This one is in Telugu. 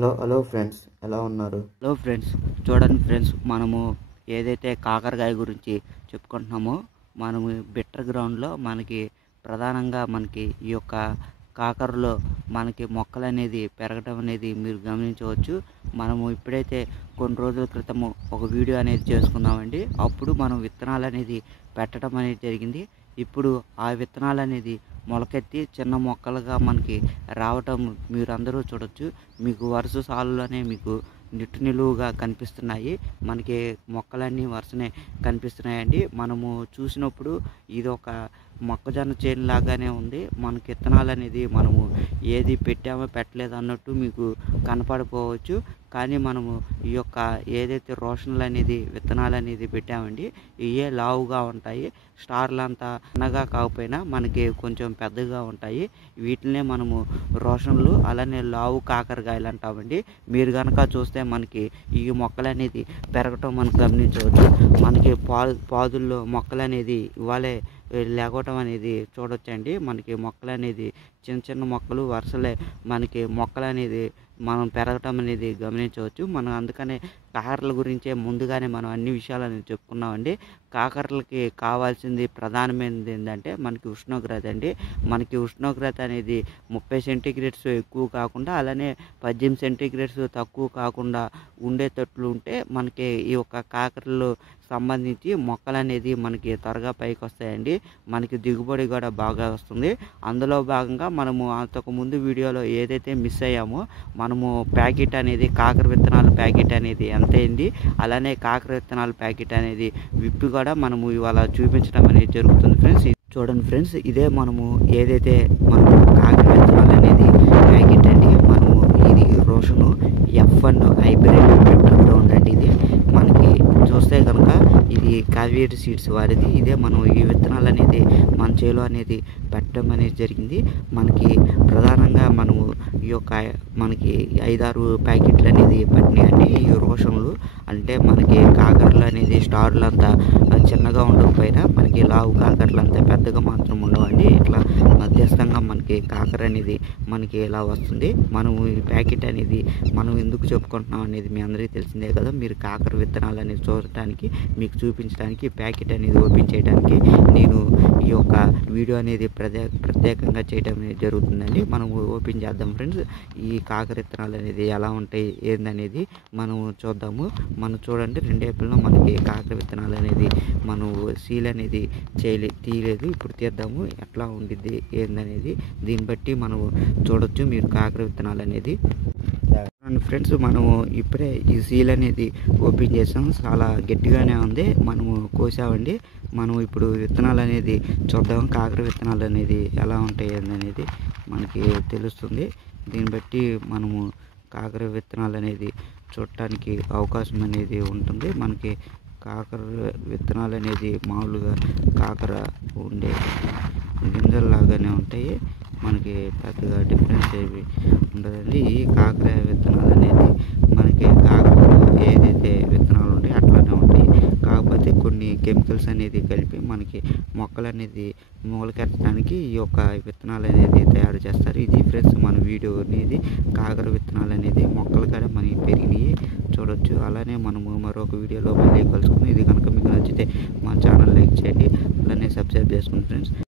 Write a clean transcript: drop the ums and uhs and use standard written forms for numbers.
హలో ఫ్రెండ్స్, ఎలా ఉన్నారు? హలో ఫ్రెండ్స్, చూడండి ఫ్రెండ్స్, మనము ఏదైతే కాకరకాయ గురించి చెప్పుకుంటున్నామో మనము బిట్టర్ గ్రౌండ్లో మనకి ప్రధానంగా మనకి ఈ యొక్క కాకరలో మనకి మొక్కలు అనేది పెరగడం అనేది మీరు గమనించవచ్చు. మనము ఇప్పుడైతే కొన్ని రోజుల క్రితము ఒక వీడియో అనేది చేసుకున్నామండి. అప్పుడు మనం విత్తనాలు అనేది పెట్టడం అనేది జరిగింది. ఇప్పుడు ఆ విత్తనాలు అనేది మొలకెత్తి చిన్న మొక్కలుగా మనకి రావటం మీరు అందరూ చూడొచ్చు. మీకు వరుస సాలులోనే మీకు నిలువుగా కనిపిస్తున్నాయి. మనకి మొక్కలన్నీ వరుసనే కనిపిస్తున్నాయండి. మనము చూసినప్పుడు ఇది ఒక మొక్కజొన్న చేను లాగానే ఉంది. మనకి విత్తనాలు అనేది మనము ఏది పెట్టామో పెట్టలేదు అన్నట్టు మీకు కనపడిపోవచ్చు. కానీ మనము ఈ యొక్క ఏదైతే రోషన్లు అనేది విత్తనాలు అనేది పెట్టామండి, ఇవే లావుగా ఉంటాయి. స్టార్లు అంతా చిన్నగా కాకపోయినా మనకి కొంచెం పెద్దగా ఉంటాయి. వీటినే మనము రోషన్లు, అలానే లావు కాకరకాయలు అంటామండి. మీరు కనుక చూస్తే మనకి ఈ మొక్కలు అనేది పెరగటం మనం గమనించవచ్చు. మనకి పాదుల్లో మొక్కలు అనేది ఇవాళే లేకపోవటం అనేది చూడొచ్చండి. మనకి మొక్కలు అనేది చిన్న చిన్న మొక్కలు వరుసలే మనకి మొక్కలు అనేది మనం పెరగటం అనేది గమనించవచ్చు. మనం అందుకనే కాకరల గురించే ముందుగానే మనం అన్ని విషయాలను చెప్పుకున్నామండి. కాకరలకి కావాల్సింది ప్రధానమైనది ఏంటంటే మనకి ఉష్ణోగ్రత అండి. మనకి ఉష్ణోగ్రత అనేది 30 సెంటీగ్రేడ్స్ ఎక్కువ కాకుండా, అలానే 18 సెంటీగ్రేడ్స్ తక్కువ కాకుండా ఉండేటట్లు ఉంటే మనకి ఈ యొక్క కాకరలు సంబంధించి మొక్కలు అనేది మనకి త్వరగా పైకి వస్తాయండి. మనకి దిగుబడి కూడా బాగా వస్తుంది. అందులో భాగంగా మనము అంతకుముందు వీడియోలో ఏదైతే మిస్ అయ్యామో మనము ప్యాకెట్ అనేది కాకర విత్తనాల ప్యాకెట్ అనేది ఎంత అయింది, అలానే కాకర విత్తనాల ప్యాకెట్ అనేది విప్పి కూడా మనము ఇవాళ చూపించడం అనేది జరుగుతుంది ఫ్రెండ్స్. చూడండి ఫ్రెండ్స్, ఇదే మనము ఏదైతే మనము కాకర విత్తనాలు అనేది ప్యాకెట్ అండి. మనము ఇది Roshan F1 hybrid bitter ground అండి. ఇది మనకి చూస్తే కనుక ఇది కావేరి సీడ్స్ వారిది. ఇదే మనం ఈ విత్తనాలు అనేది మన చేలో అనేది పెట్టడం అనేది జరిగింది. మనకి ప్రధానంగా మనము ఈ యొక్క మనకి 5-6 ప్యాకెట్లు అనేది పట్టినాయండి. ఈ రోషన్లు అంటే మనకి కాకరలు అనేది స్టార్లు అంతా చిన్నగా ఉండకపోయినా మనకి లావు కాకరలు అంతా పెద్దగా మాత్రం ఉండవండి. ఇట్లా మధ్యస్థంగా మనకి కాకర అనేది మనకి ఇలా వస్తుంది. మనము ఈ ప్యాకెట్ అనేది మనం ఎందుకు చెప్పుకుంటున్నాం అనేది మీ అందరికీ తెలిసిందే కదా. మీరు కాకర విత్తనాలు అనేది చూడటానికి, మీకు చూపించడానికి, ప్యాకెట్ అనేది ఓపెన్ చేయడానికి నేను ఈ యొక్క వీడియో అనేది ప్రత్యేకంగా చేయడం అనేది జరుగుతుందండి. మనం ఓపెన్ చేద్దాం ఫ్రెండ్స్. ఈ కాకర విత్తనాలు అనేది ఎలా ఉంటాయి ఏందనేది మనం చూద్దాము. మనం చూడండి, రెండేపుల్లో మనకి కాకర విత్తనాలు అనేది మనం సీల్ అనేది తీయలేదు. ఇప్పుడు తీద్దాము ఎట్లా ఉండిద్ది ఏందనేది. దీన్ని బట్టి మనం చూడొచ్చు మీరు కాకర విత్తనాలు అనేది. ఫ్రెండ్స్, మనము ఇప్పుడే ఈ సీల్ అనేది ఓపెన్ చేసాం. చాలా గట్టిగానే ఉంది. మనము కోసామండి. మనం ఇప్పుడు విత్తనాలు అనేది చూద్దాం. కాకర విత్తనాలు అనేది ఎలా ఉంటాయి అనేది మనకి తెలుస్తుంది. దీన్ని బట్టి మనము కాకర విత్తనాలు అనేది చూడటానికి అవకాశం అనేది ఉంటుంది. మనకి కాకర విత్తనాలు అనేది మామూలుగా కాకర ఉండే గింజల్లాగానే ఉంటాయి. మనకి పెద్దగా డిఫరెన్స్ ఏమి ఉండదండి. ఈ కాకర విత్తనాలు అనేది మనకి కాకరలో ఏదైతే విత్తనాలు ఉంటాయో అట్లానే ఉంటాయి. కాకపోతే కొన్ని కెమికల్స్ అనేది కలిపి మనకి మొక్కలు అనేది మొలకెత్తడానికి ఈ యొక్క విత్తనాలు అనేది తయారు చేస్తారు. ఇది ఫ్రెండ్స్ మన వీడియో అనేది కాకర విత్తనాలు అనేది మొక్కలు కూడా మనకి పెరిగినాయి చూడొచ్చు. అలానే మనము మరొక వీడియోలో మళ్ళీ కలుసుకుందాం. ఇది కనుక మీకు నచ్చితే మా ఛానల్ లైక్ చేయండి, అలానే సబ్స్క్రైబ్ చేసుకోండి ఫ్రెండ్స్.